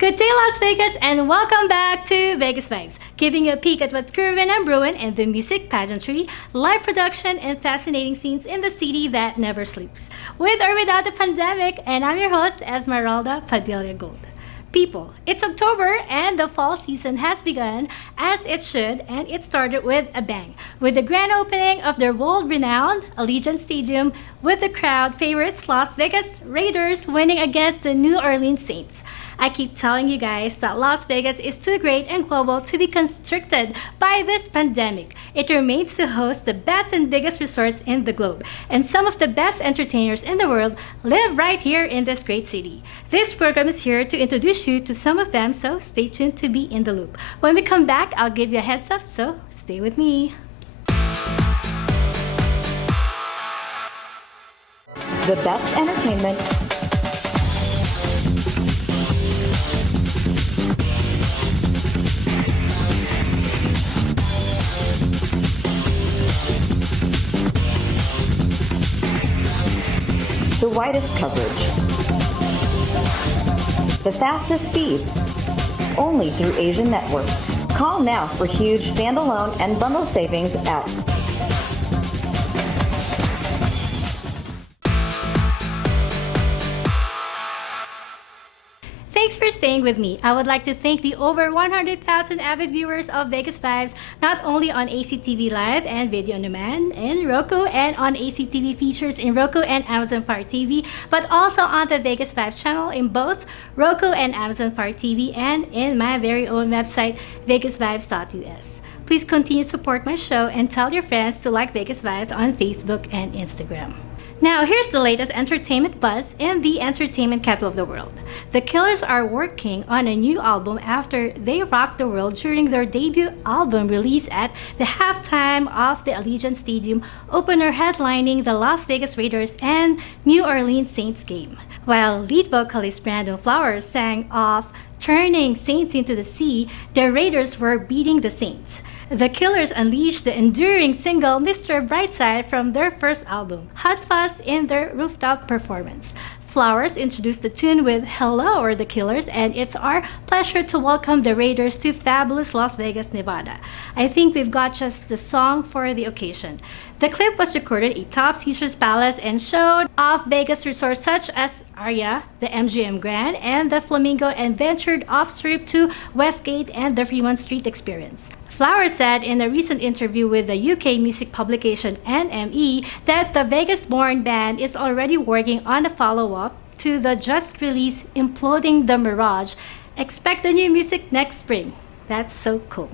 Good day, Las Vegas, and welcome back to Vegas Vibes, giving you a peek at what's grooving and brewing in the music, pageantry, live production, and fascinating scenes in the city that never sleeps. With or without the pandemic, and I'm your host, Esmeralda Padilla-Gould. People, it's October and the fall season has begun as it should, and it started with a bang with the grand opening of the world-renowned Allegiant Stadium with the crowd favorites Las Vegas Raiders winning against the New Orleans Saints. I keep telling you guys that Las Vegas is too great and global to be constricted by this pandemic. It remains to host the best and biggest resorts in the globe, and some of the best entertainers in the world live right here in this great city. This program is here to introduce you to some of them, so stay tuned to be in the loop. When we come back, I'll give you a heads up, so stay with me. The best entertainment, the widest coverage, the fastest speed, only through Asian Network. Call now for huge standalone and bundle savings at Thanks for staying with me. I would like to thank the over 100,000 avid viewers of Vegas Vibes, not only on ACTV Live and Video on Demand in Roku and on ACTV features in Roku and Amazon Fire TV, but also on the Vegas Vibes channel in both Roku and Amazon Fire TV and in my very own website, VegasVibes.us. Please continue to support my show and tell your friends to like Vegas Vibes on Facebook and Instagram. Now, here's the latest entertainment buzz in the entertainment capital of the world. The Killers are working on a new album after they rocked the world during their debut album release at the halftime of the Allegiant Stadium opener headlining the Las Vegas Raiders and New Orleans Saints game. While lead vocalist Brandon Flowers sang of turning Saints into the sea, the Raiders were beating the Saints. The Killers unleashed the enduring single Mr. Brightside from their first album, Hot Fuzz, in their rooftop performance. Flowers introduced the tune with Hello, or the Killers, and it's our pleasure to welcome the Raiders to fabulous Las Vegas, Nevada. I think we've got just the song for the occasion. The clip was recorded atop Caesar's Palace and showed off Vegas resorts such as Aria, the MGM Grand, and the Flamingo, and ventured off-strip to Westgate and the Fremont Street Experience. Flowers said in a recent interview with the UK music publication NME that the Vegas-born band is already working on a follow-up to the just-released Imploding the Mirage. Expect the new music next spring. That's so cool.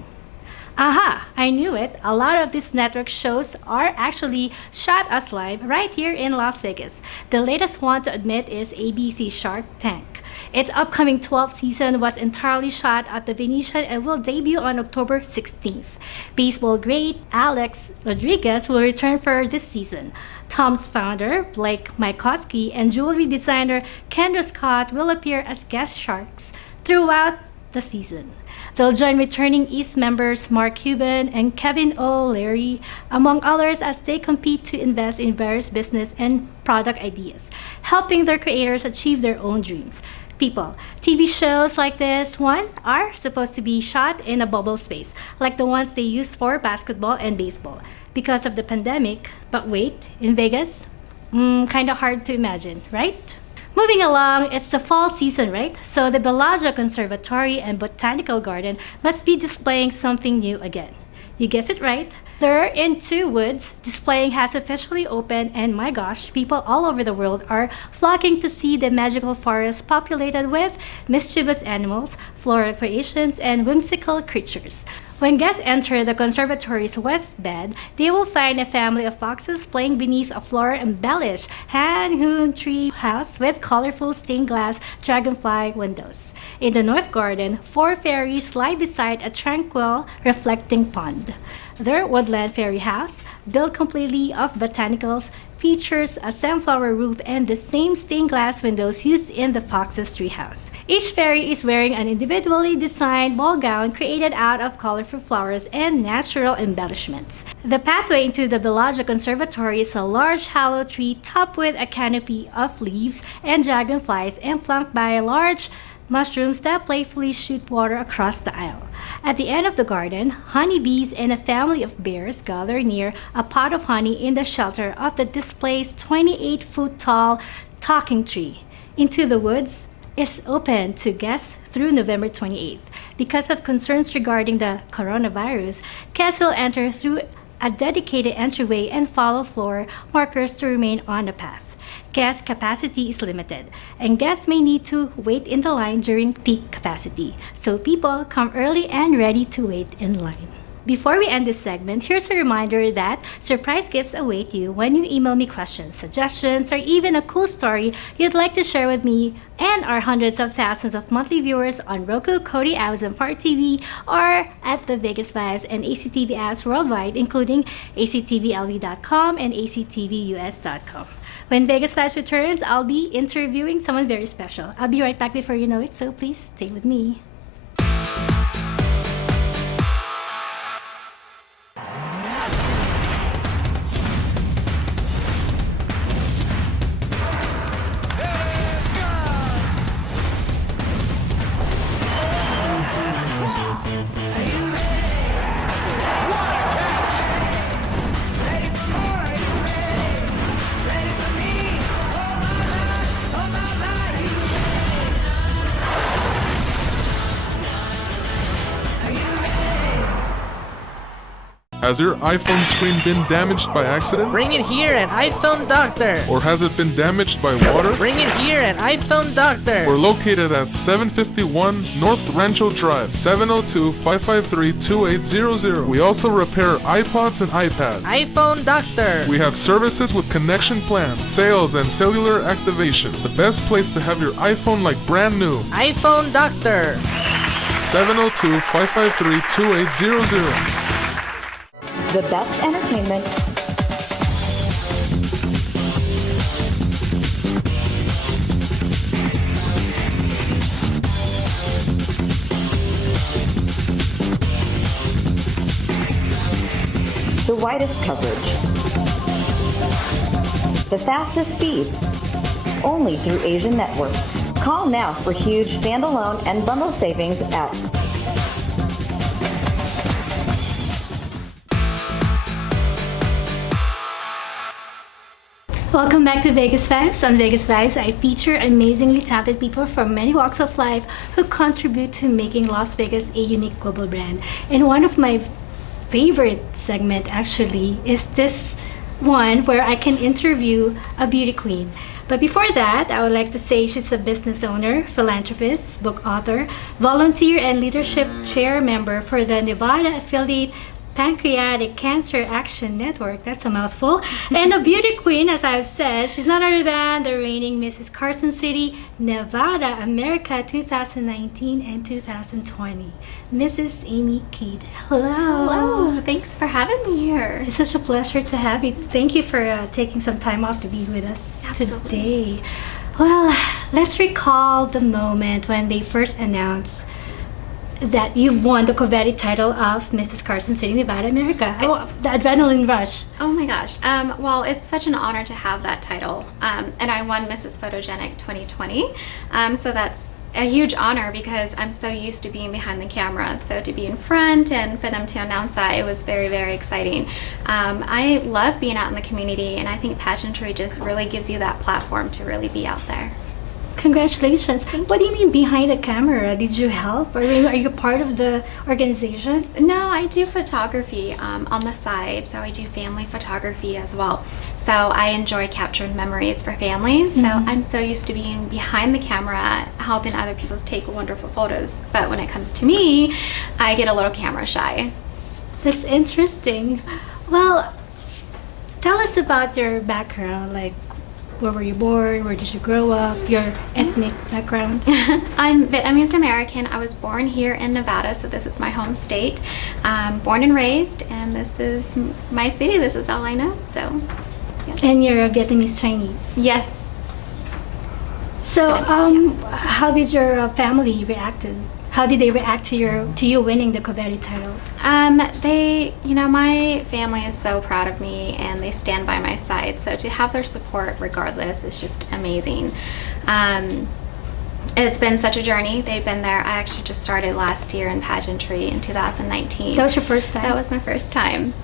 Aha! I knew it. A lot of these network shows are actually shot as live right here in Las Vegas. The latest one to admit is ABC Shark Tank. Its upcoming 12th season was entirely shot at the Venetian and will debut on October 16th. Baseball great Alex Rodriguez will return for this season. Tom's founder, Blake Mycoskie, and jewelry designer Kendra Scott will appear as guest sharks throughout the season. They'll join returning East members Mark Cuban and Kevin O'Leary, among others, as they compete to invest in various business and product ideas, helping their creators achieve their own dreams. People, TV shows like this one are supposed to be shot in a bubble space, like the ones they use for basketball and baseball, because of the pandemic. But wait, in Vegas? Kinda hard to imagine, right? Moving along, it's the fall season, right? So the Bellagio Conservatory and Botanical Garden must be displaying something new again. You guessed it right. They're in Two Woods. Displaying has officially opened, and my gosh, people all over the world are flocking to see the magical forest populated with mischievous animals, floral creations, and whimsical creatures. When guests enter the conservatory's west bed, they will find a family of foxes playing beneath a floral-embellished hand-hewn tree house with colorful stained glass dragonfly windows. In the north garden, 4 fairies lie beside a tranquil, reflecting pond. Their woodland fairy house, built completely of botanicals, features a sunflower roof and the same stained glass windows used in the fox's treehouse. Each fairy is wearing an individually designed ball gown created out of colorful flowers and natural embellishments. The pathway into the Bellagio Conservatory is a large hollow tree topped with a canopy of leaves and dragonflies and flanked by large mushrooms that playfully shoot water across the aisle. At the end of the garden, honeybees and a family of bears gather near a pot of honey in the shelter of the displaced 28-foot-tall talking tree. Into the Woods is open to guests through November 28th. Because of concerns regarding the coronavirus, guests will enter through a dedicated entryway and follow floor markers to remain on the path. Guest capacity is limited, and guests may need to wait in the line during peak capacity. So people come early and ready to wait in line. Before we end this segment, here's a reminder that surprise gifts await you when you email me questions, suggestions, or even a cool story you'd like to share with me and our hundreds of thousands of monthly viewers on Roku, Kodi, Amazon Fire TV, or at the Vegas Vibes and ACTV apps worldwide, including actvlv.com and actvus.com. When Vegas Vibes returns, I'll be interviewing someone very special. I'll be right back before you know it, so please stay with me. Has your iPhone screen been damaged by accident? Bring it here, an iPhone doctor. Or has it been damaged by water? Bring it here, an iPhone doctor. We're located at 751 North Rancho Drive, 702-553-2800. We also repair iPods and iPads. iPhone doctor. We have services with connection plan, sales, and cellular activation. The best place to have your iPhone like brand new. iPhone doctor. 702-553-2800. The best entertainment, the widest coverage, the fastest speed, only through Asian Network. Call now for huge standalone and bundle savings at Welcome back to Vegas Vibes. On Vegas Vibes, I feature amazingly talented people from many walks of life who contribute to making Las Vegas a unique global brand. And one of my favorite segment actually is this one where I can interview a beauty queen. But before that, I would like to say she's a business owner, philanthropist, book author, volunteer, and leadership chair member for the Nevada affiliate Pancreatic Cancer Action Network. That's a mouthful. And a beauty queen, as I've said. She's none other than the reigning Mrs. Carson City Nevada-America 2019 and 2020, Mrs. Amy Keed. Hello. Hello. Thanks for having me here. It's such a pleasure to have you. Thank you for taking some time off to be with us today. Well, let's recall the moment when they first announced that you've won the coveted title of Mrs. Carson City Nevada-America. Oh, the adrenaline rush. Oh my gosh. Well, it's such an honor to have that title. And I won Mrs. Photogenic 2020. So that's a huge honor because I'm so used to being behind the camera. So to be in front and for them to announce that, it was very, very exciting. I love being out in the community, and I think pageantry just really gives you that platform to really be out there. Congratulations. What do you mean behind the camera? Did you help? Are you part of the organization? No, I do photography on the side. So I do family photography as well. So I enjoy capturing memories for families. So I'm so used to being behind the camera, helping other people take wonderful photos. But when it comes to me, I get a little camera shy. That's interesting. Well, tell us about your background. Like, where were you born? Where did you grow up? Your ethnic background? I'm Vietnamese American. I was born here in Nevada, so this is my home state. Born and raised, and this is my city. This is all I know. So, yeah. And you're a Vietnamese Chinese. Yes. So, how did your family react? How did they react to you winning the coveted title? My family is so proud of me, and they stand by my side. So to have their support regardless is just amazing. It's been such a journey. They've been there. I actually just started last year in pageantry in 2019. That was your first time? That was my first time.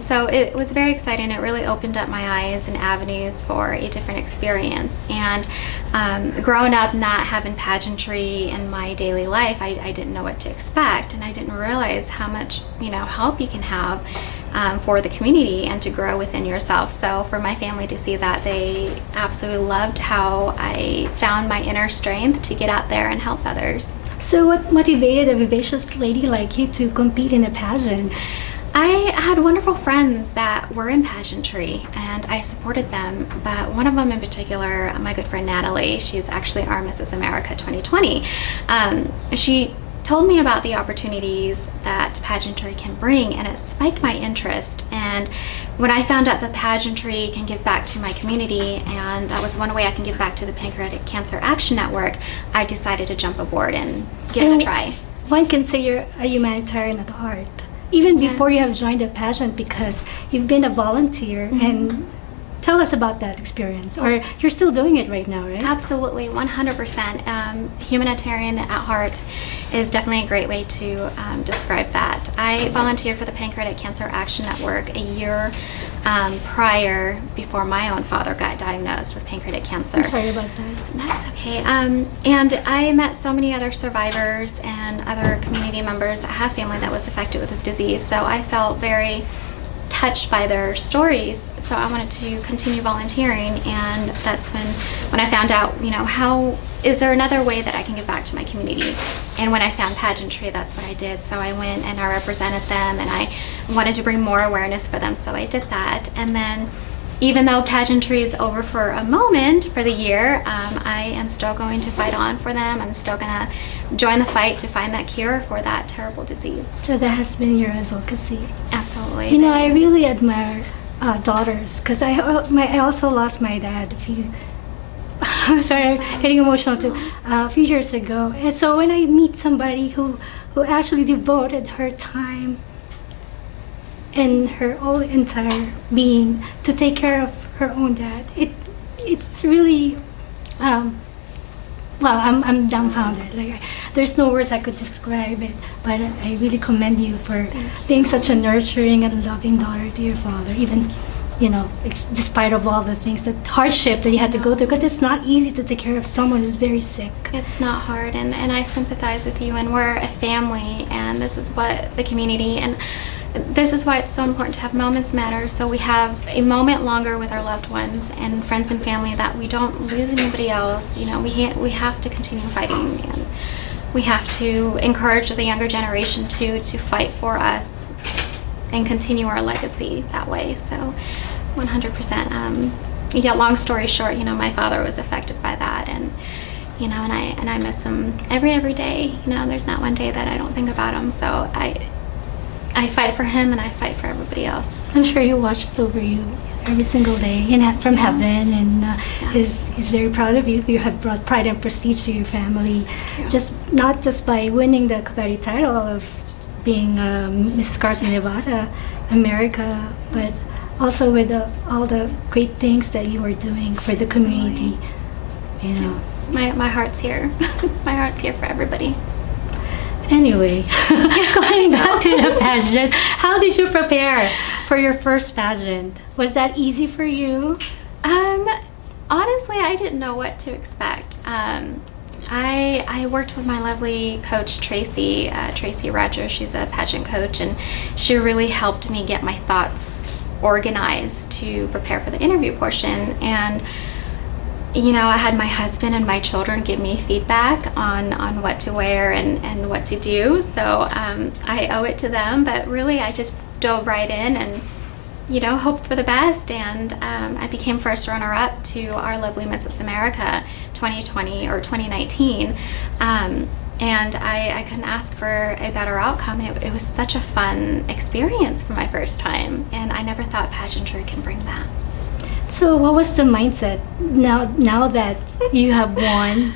So it was very exciting. It really opened up my eyes and avenues for a different experience. And growing up not having pageantry in my daily life, I didn't know what to expect, and I didn't realize how much help you can have for the community and to grow within yourself. So for my family to see that, they absolutely loved how I found my inner strength to get out there and help others. So what motivated a vivacious lady like you to compete in a pageant? I had wonderful friends that were in pageantry and I supported them, but one of them in particular, my good friend Natalie, she's actually our Mrs. America 2020. She told me about the opportunities that pageantry can bring, and it spiked my interest. And when I found out that pageantry can give back to my community, and that was one way I can give back to the Pancreatic Cancer Action Network, I decided to jump aboard and give it a try. One can say you're a humanitarian at heart, even before you have joined a pageant, because you've been a volunteer. And tell us about that experience, or you're still doing it right now, right? Absolutely, 100%. Humanitarian at heart is definitely a great way to describe that. I volunteered for the Pancreatic Cancer Action Network a year prior, before my own father got diagnosed with pancreatic cancer. I'm sorry about that. That's okay. And I met so many other survivors and other community members that have family that was affected with this disease, so I felt very touched by their stories, so I wanted to continue volunteering. And that's when I found out, how is there another way that I can give back to my community? And when I found pageantry, that's what I did. So I went and I represented them, and I wanted to bring more awareness for them, so I did that. And then, even though pageantry is over for a moment for the year, I am still going to fight on for them. I'm still going to join the fight to find that cure for that terrible disease. So that has been your advocacy. Absolutely. I really admire daughters, because I also lost my dad a few. Sorry, I'm getting emotional too. A few years ago, and so when I meet somebody who actually devoted her time and her whole entire being to take care of her own dad, it's really I'm dumbfounded. Like, there's no words I could describe it, but I really commend you for being such a nurturing and loving daughter to your father, even it's despite of all the things, the hardship that you had to go through, because it's not easy to take care of someone who's very sick. It's not hard, and I sympathize with you, and we're a family, and this is what the community, and this is why it's so important to have moments matter, so we have a moment longer with our loved ones and friends and family, that we don't lose anybody else. We have to continue fighting, and we have to encourage the younger generation to fight for us and continue our legacy that way. So 100%. Yeah, long story short, my father was affected by that, and and I miss him every day. There's not one day that I don't think about him. So I fight for him, and I fight for everybody else. I'm sure he watches over you every single day from heaven, and he's very proud of you. You have brought pride and prestige to your family, not just by winning the Cavetti title of being Mrs. Carson Nevada-America, but also with all the great things that you are doing for the community. My heart's here. My heart's here for everybody. Anyway, going back to the pageant, how did you prepare for your first pageant? Was that easy for you? Honestly, I didn't know what to expect. I worked with my lovely coach, Tracy Rogers. She's a pageant coach, and she really helped me get my thoughts organized to prepare for the interview portion. And I had my husband and my children give me feedback on what to wear and what to do. So I owe it to them, but really I just dove right in and hoped for the best. And I became first runner-up to our lovely Mrs. America 2020 or 2019. And I couldn't ask for a better outcome. It was such a fun experience for my first time, and I never thought pageantry can bring that. So what was the mindset now that you have won?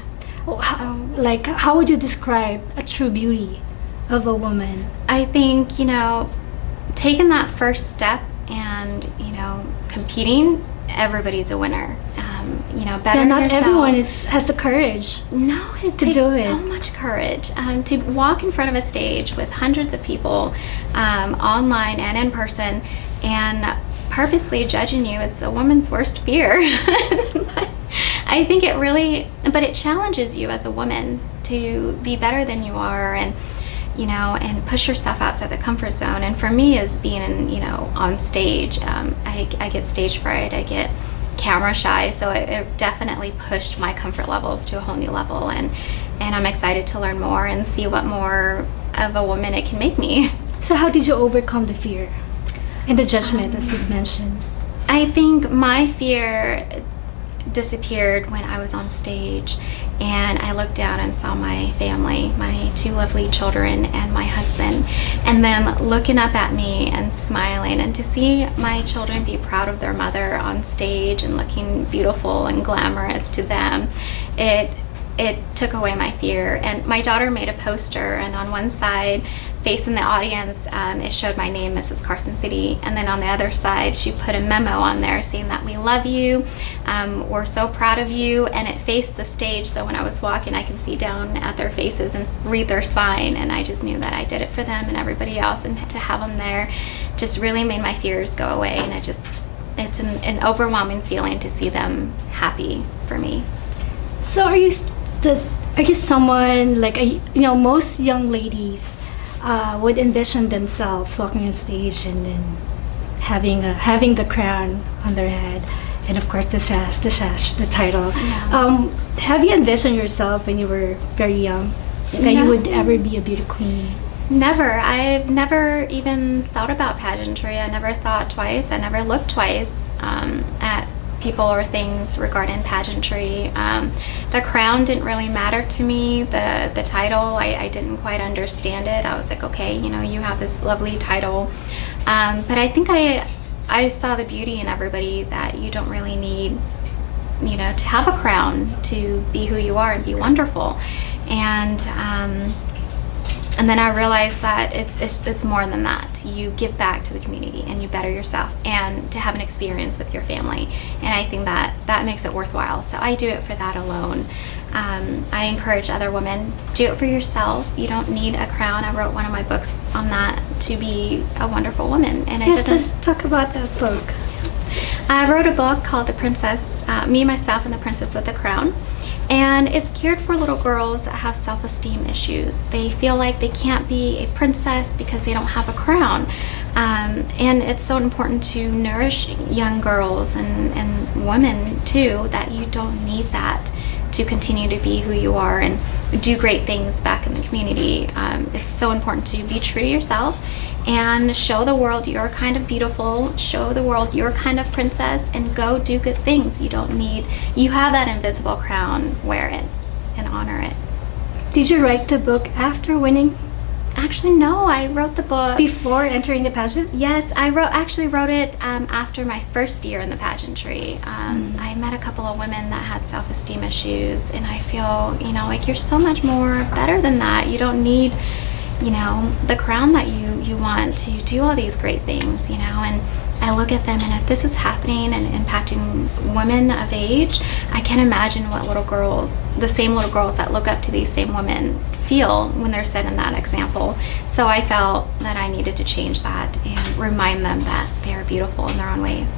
How would you describe a true beauty of a woman? I think, taking that first step and, competing everybody's a winner. Better Yeah, not yourself. everyone has the courage. No, it to takes do it. so much courage to walk in front of a stage with hundreds of people, online and in person, and purposely judging you. It's a woman's worst fear. I think it really, but it challenges you as a woman to be better than you are, and push yourself outside the comfort zone. And for me, as being on stage, I get stage fright, I get camera shy, so it definitely pushed my comfort levels to a whole new level, and I'm excited to learn more and see what more of a woman it can make me. So how did you overcome the fear and the judgment, as you mentioned? I think my fear disappeared when I was on stage and I looked down and saw my family, my 2 lovely children and my husband, and them looking up at me and smiling, and to see my children be proud of their mother on stage and looking beautiful and glamorous to them, it took away my fear. And my daughter made a poster, and on one side facing the audience, it showed my name, Mrs. Carson City, and then on the other side she put a memo on there saying that we love you, we're so proud of you, and it faced the stage, so when I was walking I could see down at their faces and read their sign, and I just knew that I did it for them and everybody else, and to have them there just really made my fears go away, and it's an overwhelming feeling to see them happy for me. So are you someone like, most young ladies would envision themselves walking on stage and then having the crown on their head, and of course the title. Yeah. Have you envisioned yourself when you were very young that you would ever be a beauty queen? Never. I've never even thought about pageantry. I never thought twice. I never looked twice at people or things regarding pageantry. The crown didn't really matter to me. The title, I didn't quite understand it. I was like, okay, you have this lovely title. But I think I saw the beauty in everybody, that you don't really need, to have a crown to be who you are and be wonderful. And then I realized that it's more than that. You give back to the community and you better yourself, and to have an experience with your family. And I think that makes it worthwhile. So I do it for that alone. I encourage other women, do it for yourself. You don't need a crown. I wrote one of my books on that, to be a wonderful woman. And Let's talk about that book. I wrote a book called The Princess, Me, Myself, and the Princess with the Crown. And it's geared for little girls that have self-esteem issues. They feel like they can't be a princess because they don't have a crown. And it's so important to nourish young girls and women too, that you don't need that to continue to be who you are and do great things back in the community. It's so important to be true to yourself and show the world you're kind of beautiful, show the world you're kind of princess, and go do good things. You have that invisible crown, wear it and honor it. Did you write the book after winning? Actually, no, I wrote the book Before entering the pageant? Yes, I wrote it after my first year in the pageantry. I met a couple of women that had self-esteem issues, and I feel, like you're so much more better than that. You don't need, the crown that you want to do all these great things, and I look at them, and if this is happening and impacting women of age, I can't imagine what the same little girls that look up to these same women feel when they're setting that example. So I felt that I needed to change that and remind them that they are beautiful in their own ways.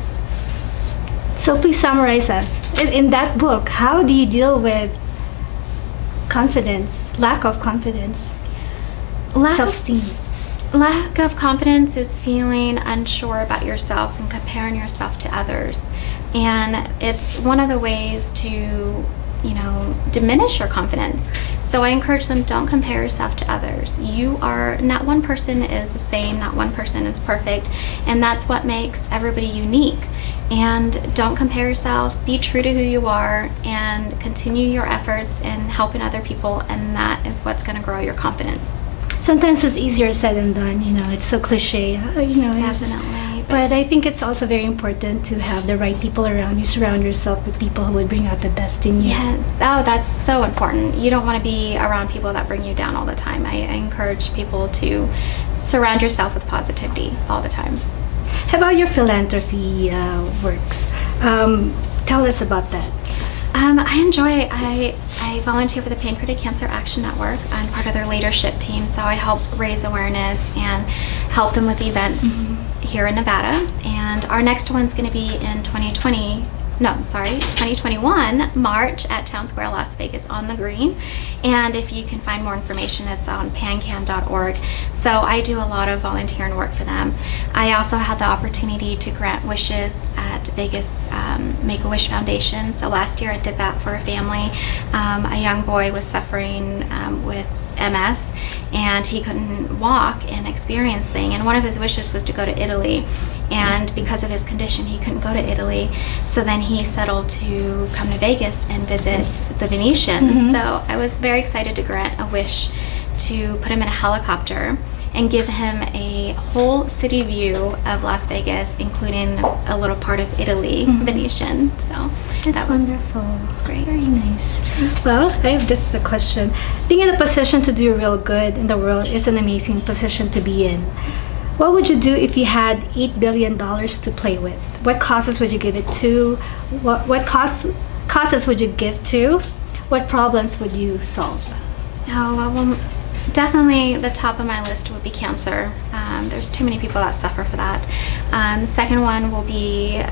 So please summarize us. In that book, how do you deal with confidence, lack of confidence, self-esteem? Lack of confidence is feeling unsure about yourself and comparing yourself to others. And it's one of the ways to, diminish your confidence. So I encourage them, don't compare yourself to others. Not one person is the same, not one person is perfect, and that's what makes everybody unique. And don't compare yourself, be true to who you are, and continue your efforts in helping other people, and that is what's going to grow your confidence. Sometimes it's easier said than done, it's so cliche, Definitely. But I think it's also very important to have the right people around you, surround yourself with people who would bring out the best in you. Yes. Oh, that's so important. You don't want to be around people that bring you down all the time. I encourage people to surround yourself with positivity all the time. How about your philanthropy works? Tell us about that. I volunteer for the Pancreatic Cancer Action Network. I'm part of their leadership team, so I help raise awareness and help them with events here in Nevada. And our next one's going to be in 2021, March at Town Square, Las Vegas on the Green. And if you can find more information, it's on pancan.org. So I do a lot of volunteering work for them. I also had the opportunity to grant wishes at Vegas Make-A-Wish Foundation. So last year I did that for a family. A young boy was suffering with MS, and he couldn't walk and experience things. And one of his wishes was to go to Italy. And because of his condition, he couldn't go to Italy. So then he settled to come to Vegas and visit the Venetian. So I was very excited to grant a wish to put him in a helicopter and give him a whole city view of Las Vegas, including a little part of Italy, Venetian. So That's wonderful. It's great. Very nice. Well, I have this a question. Being in a position to do real good in the world is an amazing position to be in. What would you do if you had $8 billion to play with? What causes would you give it to? What causes would you give to? What problems would you solve? Oh, well, definitely the top of my list would be cancer. There's too many people that suffer for that. Second one will be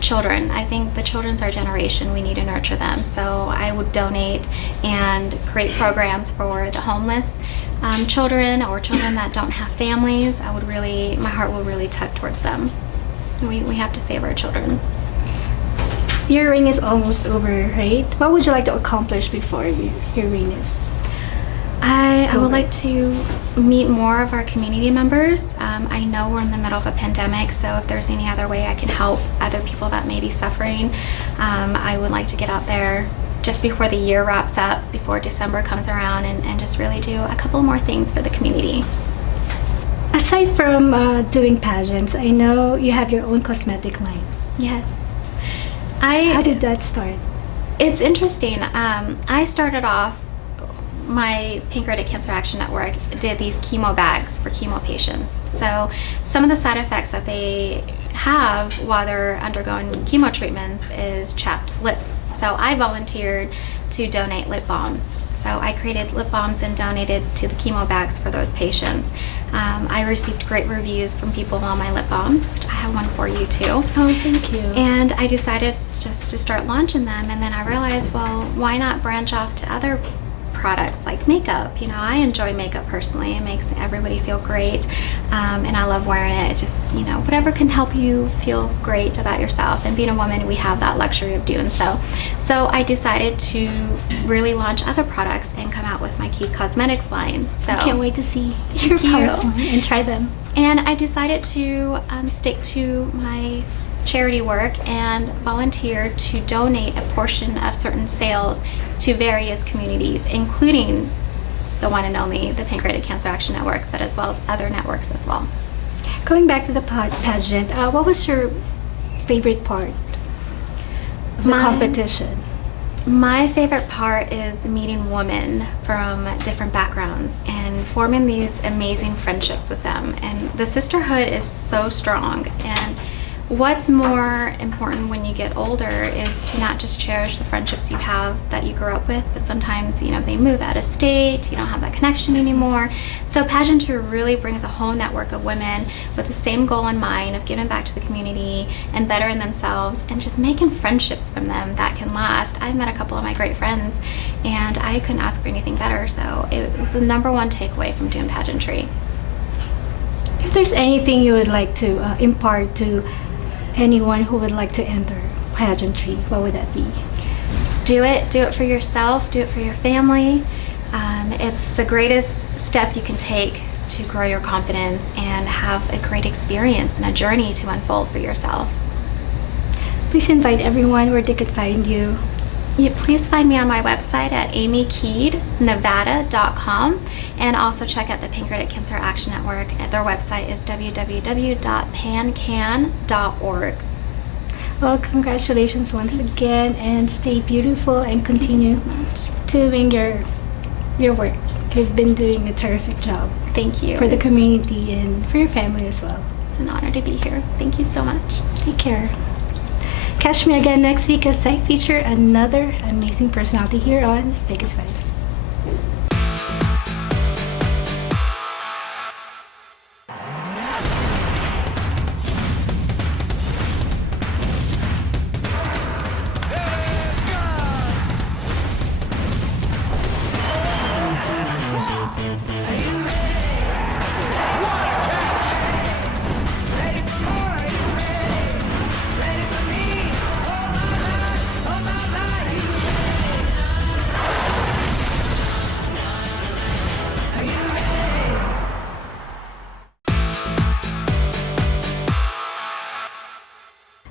children. I think the children's our generation. We need to nurture them. So I would donate and create programs for the homeless children or children that don't have families. My heart will really tug towards them. We have to save our children. Your reign is almost over, right? What would you like to accomplish before your reign is? I would like to meet more of our community members. I know we're in the middle of a pandemic, so if there's any other way I can help other people that may be suffering, I would like to get out there just before the year wraps up, before December comes around, and just really do a couple more things for the community. Aside from doing pageants, I know you have your own cosmetic line. Yes. How did that start? It's interesting. I started off, my Pancreatic Cancer Action Network did these chemo bags for chemo patients. So some of the side effects that they have while they're undergoing chemo treatments is chapped lips. So I volunteered to donate lip balms. So I created lip balms and donated to the chemo bags for those patients. I received great reviews from people on my lip balms, which I have one for you too. Oh, thank you. And I decided just to start launching them, and then I realized, well, why not branch off to other products like makeup? I enjoy makeup personally. It makes everybody feel great, and I love wearing it. It just, whatever can help you feel great about yourself. And being a woman, we have that luxury of doing so. So I decided to really launch other products and come out with my Keed Cosmetics line. So I can't wait to see your product line and try them. And I decided to stick to my charity work and volunteer to donate a portion of certain sales to various communities, including the one and only the Pancreatic Cancer Action Network, but as well as other networks as well. Going back to the pageant, what was your favorite part of the competition? My favorite part is meeting women from different backgrounds and forming these amazing friendships with them. And the sisterhood is so strong. And what's more important when you get older is to not just cherish the friendships you have that you grew up with, but sometimes, they move out of state, you don't have that connection anymore. So pageantry really brings a whole network of women with the same goal in mind of giving back to the community and bettering themselves and just making friendships from them that can last. I've met a couple of my great friends, and I couldn't ask for anything better. So it was the number one takeaway from doing pageantry. If there's anything you would like to impart to anyone who would like to enter pageantry, what would that be? Do it for yourself, do it for your family. It's the greatest step you can take to grow your confidence and have a great experience and a journey to unfold for yourself. Please invite everyone where they could find you. Please find me on my website at amykeednevada.com, and also check out the Pancreatic Cancer Action Network. Their website is www.pancan.org. Well, congratulations once again, and stay beautiful and continue doing your work. You've been doing a terrific job. Thank you. For the community and for your family as well. It's an honor to be here. Thank you so much. Take care. Catch me again next week as I feature another amazing personality here on Vegas Vibes.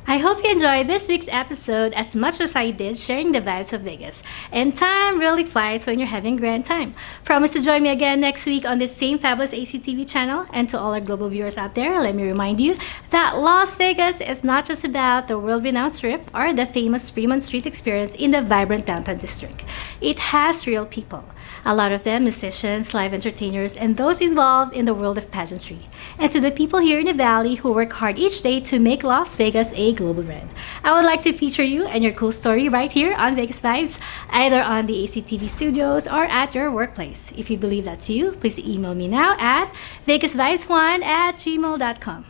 I hope you enjoyed this week's episode as much as I did sharing the vibes of Vegas. And time really flies when you're having a grand time. Promise to join me again next week on this same fabulous ACTV channel. And to all our global viewers out there, let me remind you that Las Vegas is not just about the world-renowned Strip or the famous Fremont Street experience in the vibrant downtown district. It has real people. A lot of them musicians, live entertainers, and those involved in the world of pageantry. And to the people here in the Valley who work hard each day to make Las Vegas a global brand. I would like to feature you and your cool story right here on Vegas Vibes, either on the ACTV studios or at your workplace. If you believe that's you, please email me now at vegasvibes1@gmail.com.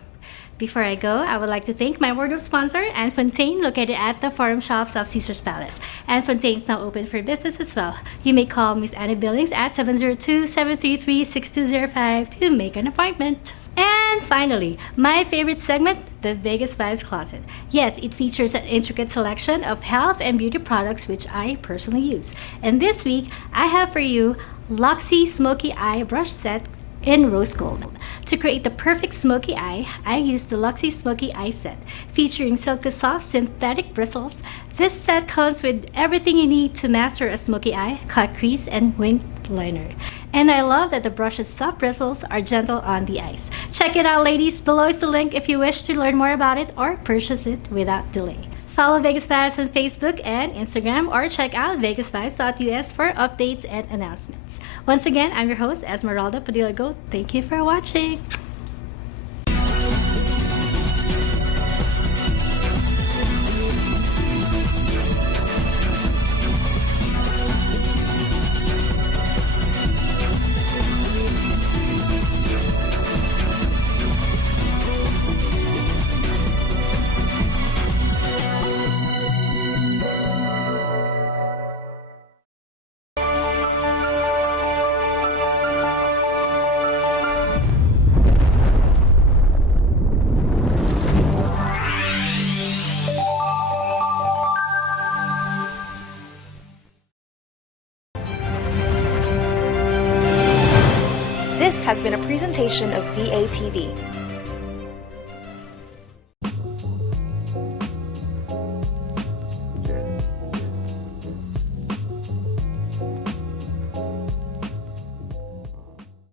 Before I go, I would like to thank my wardrobe sponsor, Anne Fontaine, located at the Forum Shops of Caesars Palace. Anne Fontaine is now open for business as well. You may call Miss Anna Billings at 702-733-6205 to make an appointment. And finally, my favorite segment, the Vegas Vibes Closet. Yes, it features an intricate selection of health and beauty products which I personally use. And this week, I have for you Luxie Smoky Eye Brush Set in rose gold. To create the perfect smoky eye, I used the Luxie Smoky Eye Set, featuring silky soft synthetic bristles. This set comes with everything you need to master a smoky eye, cut crease, and wing liner. And I love that the brush's soft bristles are gentle on the eyes. Check it out, ladies. Below is the link if you wish to learn more about it or purchase it without delay. Follow Vegas Vibes on Facebook and Instagram, or check out vegasvibes.us for updates and announcements. Once again, I'm your host, Esmeralda Padilla-Gould. Thank you for watching. This has been a presentation of VATV,